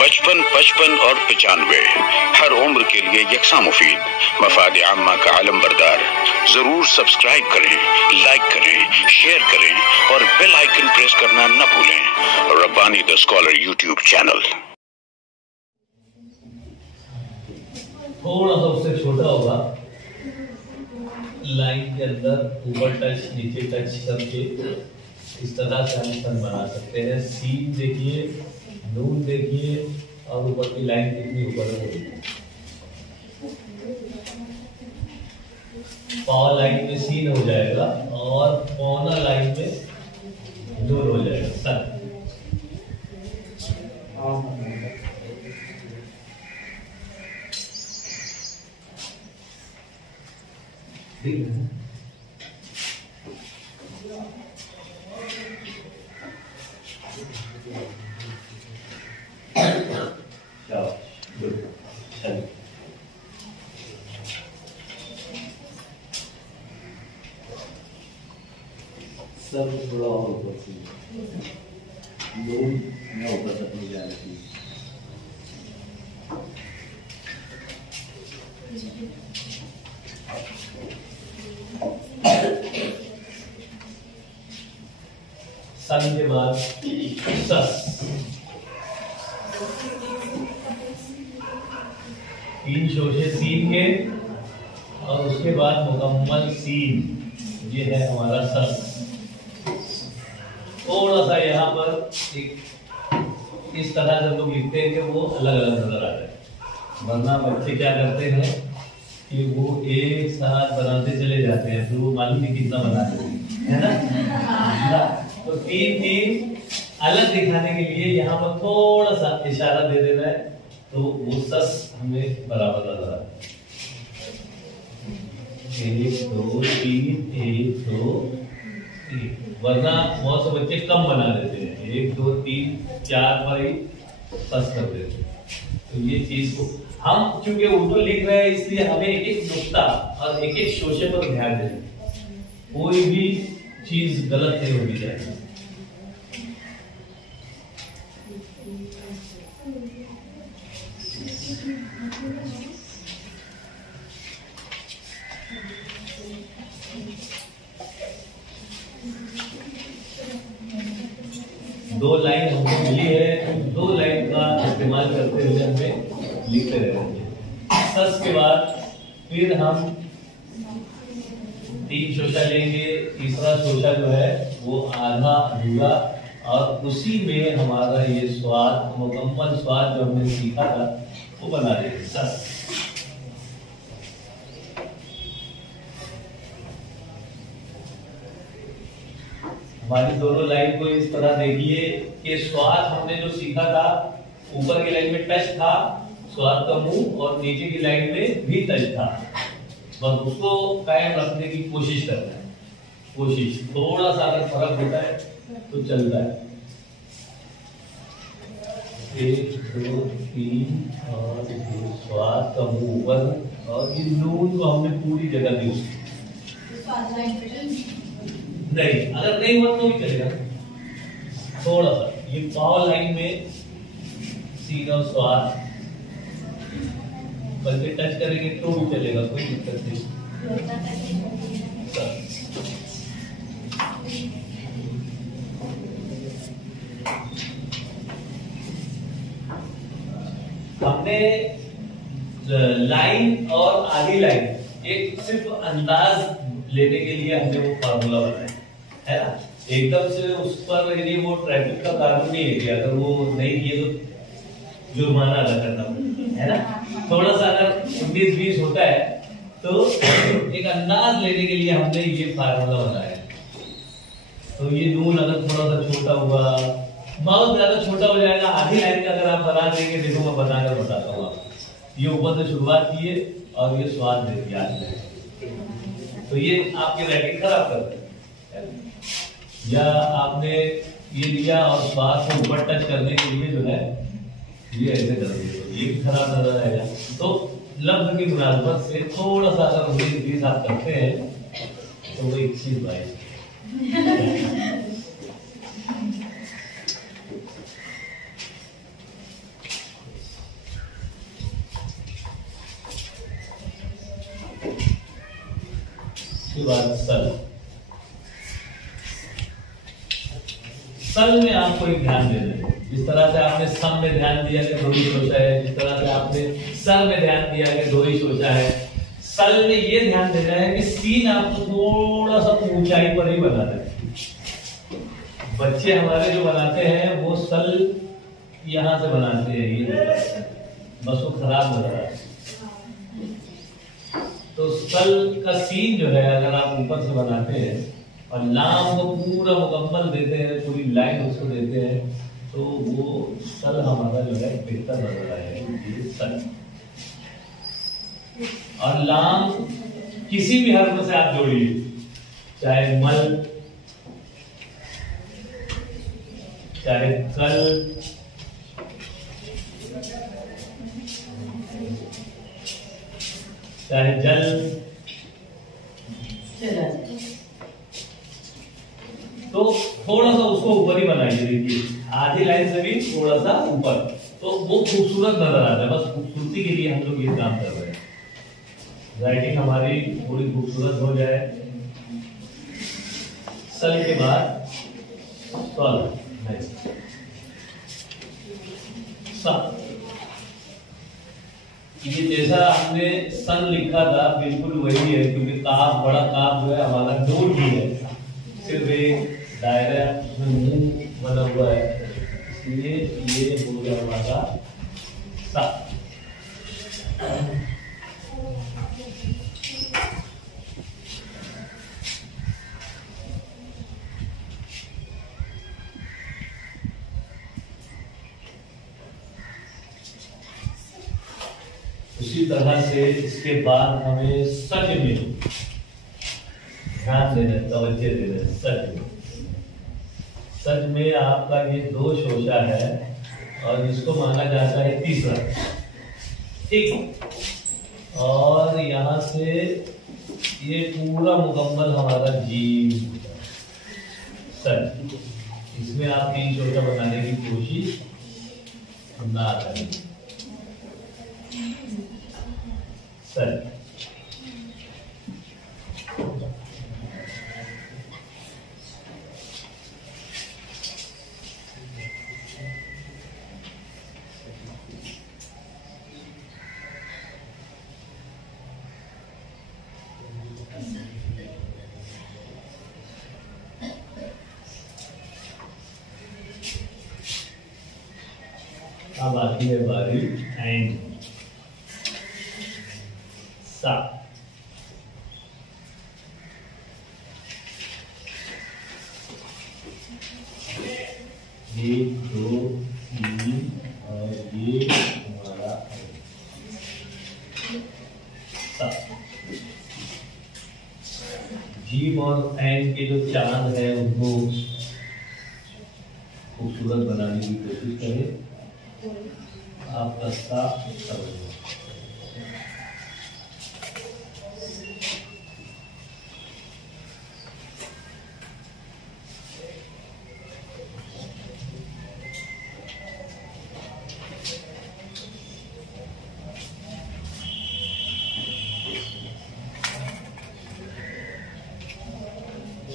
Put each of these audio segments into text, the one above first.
55, 55 और 95 हर उम्र के लिए यकसा मुफीद, मफाद आम्मा का आलम बरदार। जरूर सब्सक्राइब करें, लाइक करें, शेयर करें और बेल आइकन प्रेस करना न भूलें। Rabbani the scholar YouTube channel. थोड़ा सा उससे छोटा होगा, लाइन के अंदर ऊपर टच नीचे टच करके इस तरह से हम सन बना सकते हैं। सीन देखिए, नून देखिए और ऊपर की लाइन कितनी ऊपर है। पावर लाइन में सीन हो जाएगा और पौना लाइन में नून हो जाएगा सन। ठीक है। सब थोड़ा और ऊपर से ऊपर तक नहीं जा रही। सन के बाद सस, 3 शोशे सीन के और उसके बाद मुकम्मल सीन। ये है हमारा सस। थोड़ा सा यहाँ पर एक इस तरह से लोग लिखते हैं कि वो अलग अलग नजर आ जाए, वरना बच्चे क्या करते हैं कि वो एक साथ बनाते चले जाते हैं, फिर वो मालूम नहीं कितना बनाते हैं, है ना। तो 3 अलग दिखाने के लिए यहाँ पर थोड़ा सा इशारा दे देना है, तो वो सस हमें बराबर नजर आता है। 1 2 3 1 2 3, वरना बहुत से बच्चे कम बना देते हैं, 1 2 3 4 पर ही सस कर देते हैं। तो ये चीज को हम चूंकि उर्दू लिख रहे हैं इसलिए हमें एक एक नुक्ता और एक एक शोशे पर ध्यान देना, कोई भी चीज गलत नहीं होनी चाहिए। दो लाइन हमको मिली है, 2 लाइन का इस्तेमाल करते हुए हमें लिखते रहेंगे। सस के बाद फिर हम 3 शोशा लेंगे, तीसरा शोशा जो है वो आधा अधूरा, और उसी में हमारा ये स्वाद, मुकम्मल स्वाद जो हमने सीखा था वो बना देंगे सस। हमारी दोनों लाइन को इस तरह देखिए कि स्वाद हमने जो सीखा था, ऊपर की लाइन में टच था स्वाद का मुंह, और नीचे की लाइन में भी टच था, बस उसको कायम रखने की कोशिश करना है। कोशिश थोड़ा सा अगर फर्क होता है तो चलता है। 1 2 3 और स्वाद का मुंह ऊपर, और इस नून को हमने पूरी जगह दी उसकी। नहीं, अगर नहीं हुआ तो भी चलेगा। थोड़ा सा ये पावर लाइन में सीन और स्वाद बल्कि टच करेंगे तो भी चलेगा, कोई दिक्कत नहीं। हमने लाइन और आधी लाइन एक सिर्फ अंदाज लेने के लिए हमने वो फार्मूला बनाया है ना। एकदम से उस पर यदि वो ट्रैफिक का कानून नहीं है कि अगर वो नहीं किए तो जुर्माना अदा करना पड़ेगा, है ना। थोड़ा सा अगर 19-20 होता है तो एक अंदाज लेने के लिए हमने ये फार्मूला बनाया। तो ये नून अगर थोड़ा सा छोटा हुआ, बहुत ज्यादा छोटा हो जाएगा, आधी लाइन का अगर आप बना देंगे, देखो मैं बनाकर बताता हूँ आपको। ये ऊपर से शुरुआत की है और ये स्वाद दे दिया, तो ये आपकी राइटिंग खराब कर रहे हैं। या आपने ये लिया और स्वाद को ऊपर टच करने के लिए जो है ये ऐसे कर दिया, ये भी खराब नजर आएगा। तो लफ्ज की मुनासबत से थोड़ा सा अगर 19-20 आप करते हैं तो वो 21-22। उसके बाद सल। सल में आपको एक ध्यान देना है, जिस तरह से आपने सम में ध्यान दिया कि दो ही सोचा है, जिस तरह से आपने सर में ध्यान दिया कि दो ही सोचा है, सल में ये ध्यान देना है कि सीन आपको थोड़ा सा ऊंचाई पर ही बनाना है। बच्चे हमारे जो बनाते हैं वो सल यहां से बनाते हैं, ये बस वो खराब हो रहा है। तो सल का सीन जो है अगर आप ऊपर से बनाते हैं और लाम को पूरा मुकम्मल देते हैं, पूरी लाइन उसको देते हैं, तो वो सल हमारा जो है बेहतर बन रहा है, ये सल। और लाम किसी भी हर्फ से आप जोड़िए, चाहे मल, चाहे कल, चाहे जल, तो थोड़ा सा उसको ऊपर ही बनाइए। देखिए आधी लाइन से भी थोड़ा सा ऊपर, तो वो खूबसूरत नजर आता है। बस खूबसूरती के लिए हम लोग ये काम कर रहे हैं, राइटिंग हमारी थोड़ी खूबसूरत हो जाए। सल के बाद सल, ये जैसा हमने सन लिखा था बिल्कुल वही है, क्योंकि काफ, बड़ा काफ जो है हमारा नोट ही है, सिर्फ एक दायरा में मुंह बना हुआ है, इसलिए ये हो गया हमारा सा। उसी तरह से इसके बाद हमें सच में ध्यान देना, तवज्जो देना। सच में, सच में आपका ये दो शोशा है और इसको माना जाता है तीसरा, ठीक। और यहां से ये पूरा मुकम्मल हमारा जीव सच, इसमें आप तीन शोशा बनाने की कोशिश ना करें। सच, अब आती है बारी एंड सा। एक, दो, तीन और ये हमारा सा। जीम और एंड के जो चांद है उनको खूबसूरत बनाने की कोशिश करें। आपका सा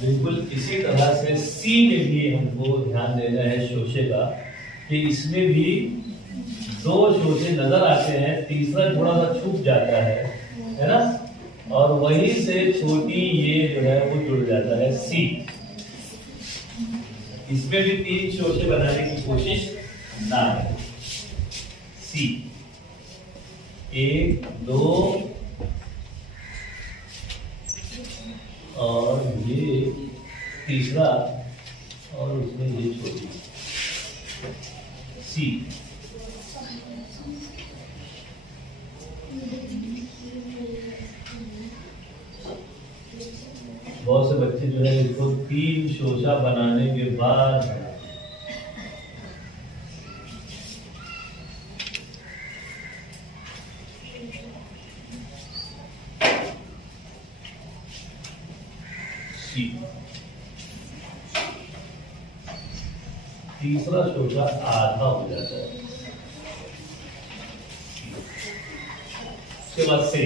बिल्कुल इसी तरह से सी में भी हमको ध्यान देना है शोशे का, कि इसमें भी दो शोशे नजर आते हैं, तीसरा थोड़ा सा छुप जाता है ना, और वहीं से छोटी ये जो है वो जुड़ जाता है सी। इसमें भी तीन शोशे बनाने की कोशिश ना है। सी, एक, दो और ये तीसरा, और उसमें ये छोटी सी। बहुत से बच्चे जो है इसको तीन शोशा बनाने के बाद तीसरा शोशा आधा हो जाता है। उसके बाद से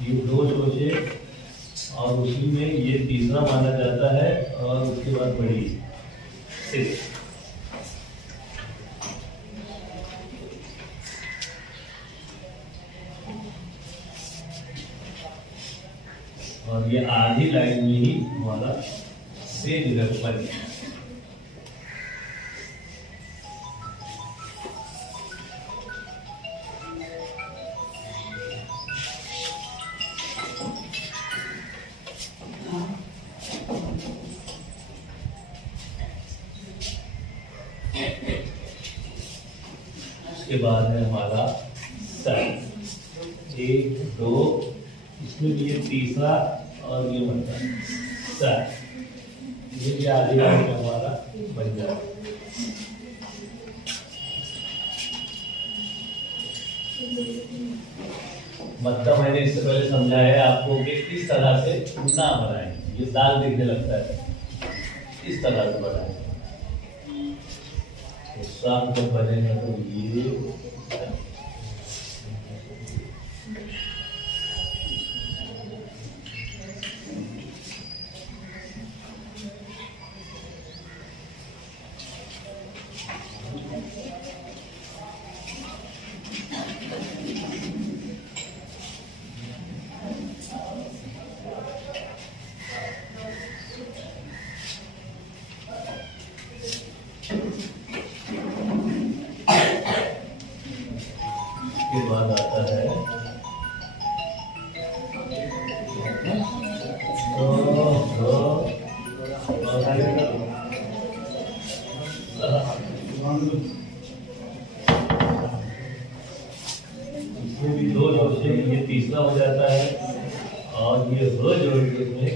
ये दो शोशे और उसी में ये तीसरा माना जाता है और उसके बाद बड़ी से। और ये आधी लाइन में ही हमारा से जगह बन गया। उसके बाद है हमारा साइड 1 2, इसमें भी ये तीसरा और ये बनता है साइड, ये भी आधी लाइन में हमारा बन जाता है। मतलब मैंने इससे पहले समझाया है आपको कि किस तरह से ना बनाए, ये दाल दिखने लगता है, इस तरह से बनाए तो साफ जब बनेगा तो ये के बाद आता है इसमें भी 2 जोड़ से ये तीसरा हो जाता है और ये जोड़ के इसमें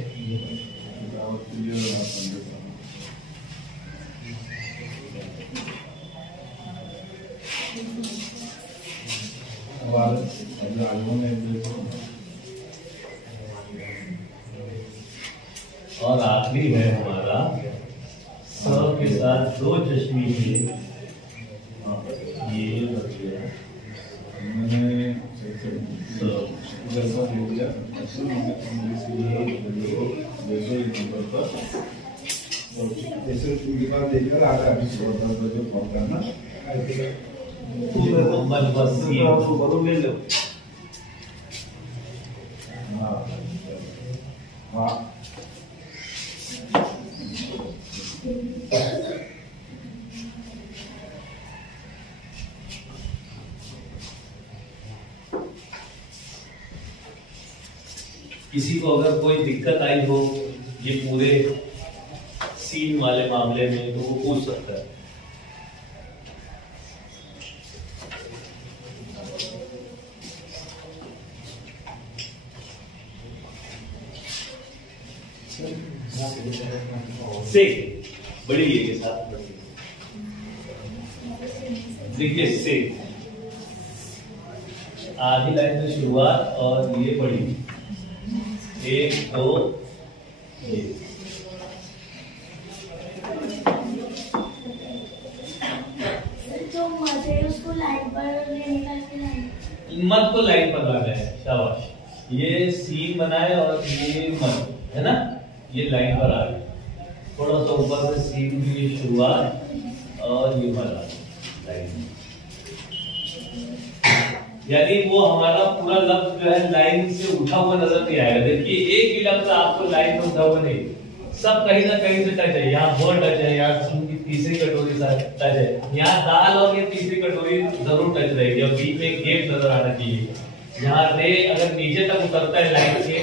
और आखिरी है हमारा स के साथ 2 चश्मी में ये बच्चे देखकर आगे जो फॉर्म करना ले लो। किसी को अगर कोई दिक्कत आई हो ये पूरे सीन वाले मामले में तो वो पूछ सकता है। से बड़ी ये के साथ देखिए से आधी लाइन में शुरुआत और ये बड़ी 1 2 ये जो मत है उसको लाइन पर लेने का मत को लाइन पर लाना है। शाबाश, ये सीन बनाए और ये मत है ना, ये लाइन पर आ गया। थोड़ा सा ऊपर से सीन की शुरुआत और ये वाला लाइन, यानी वो हमारा पूरा लफ्ज जो है लाइन से उठा हुआ नजर नहीं आएगा। देखिए एक भी लफ्ज आपको लाइन में उठा हुआ नहीं, सब कहीं ना कहीं से टच है। यहाँ वो टच है, यहाँ सुन की तीसरी कटोरी टच है, यहाँ दाल और ये तीसरी कटोरी जरूर टच रहेगी और बीच में गेप नजर आना चाहिए। यहाँ रे अगर नीचे तक उतरता है लाइन के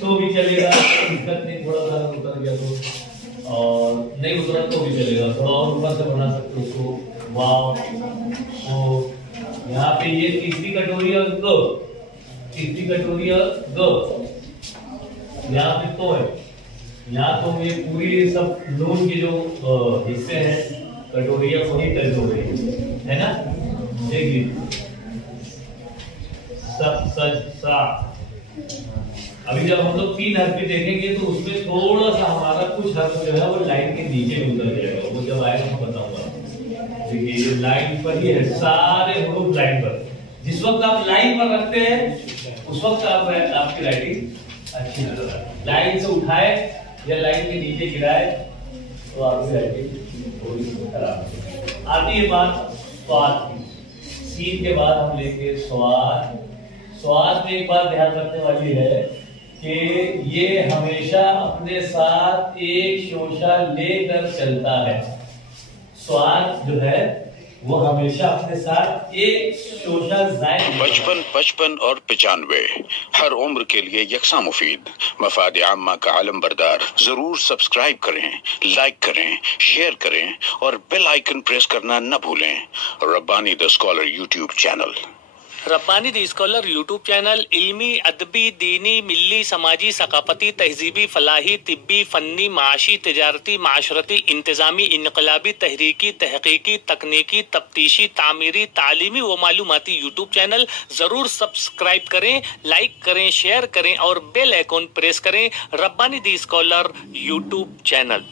तो भी चलेगा, दिक्कत नहीं। थोड़ा सा उतर गया तो, और नहीं उतरा तो भी चलेगा। थोड़ा और ऊपर से बना सकते उसको। वाव, तो यहाँ पे ये तीसरी कटोरी और दो, तीसरी कटोरी और दो, यहाँ पे तो है। यहाँ तो ये पूरी सब नून के जो हिस्से हैं कटोरियां वही टच हो रही है ना। देखिए सब सच सा। अभी जब हम लोग 3 हर्फ देखेंगे तो उसमें थोड़ा सा हमारा कुछ हर्फ जो है वो लाइन के नीचे में उतर जाएगा, वो जब आएगा मैं बताऊंगा। देखिए ये लाइन पर ही है, सारे हरूफ लाइन पर। जिस वक्त आप लाइन पर रखते हैं उस वक्त आपकी राइटिंग अच्छी नजर आती है। लाइन से उठाए या लाइन के नीचे गिराए तो आपकी राइटिंग थोड़ी खराब है। आती है बात स्वाद की। सीन के बाद हम लेंगे स्वाद। स्वाद में एक बात ध्यान रखने वाली है कि ये हमेशा अपने साथ एक शोषा लेकर चलता है। स्वाद जो है वो हमेशा अपने साथ एक शोषा जायद। 55, 55 और 95 हर उम्र के लिए यकसा मुफीद मफाद आम्मा का आलम बरदार। जरूर सब्सक्राइब करें, लाइक करें, शेयर करें और बेल आइकन प्रेस करना न भूलें। Rabbani the scholar YouTube channel. Rabbani the scholar YouTube channel इल्मी, अदबी, दीनी, मिल्ली, समाजी, सकाफती, तहजीबी, फलाही, तिब्बी, फन्नी, माशी, तिजारती, माशरती, इंतजामी, इनकलाबी, तहरीकी, तहकीकी, तकनीकी, तफ्तीशी, तामीरी, तालीमी व मालूमाती यूट्यूब चैनल। जरूर सब्सक्राइब करें, लाइक करें, शेयर करें और बेल आइकन प्रेस करें। Rabbani the scholar YouTube channel.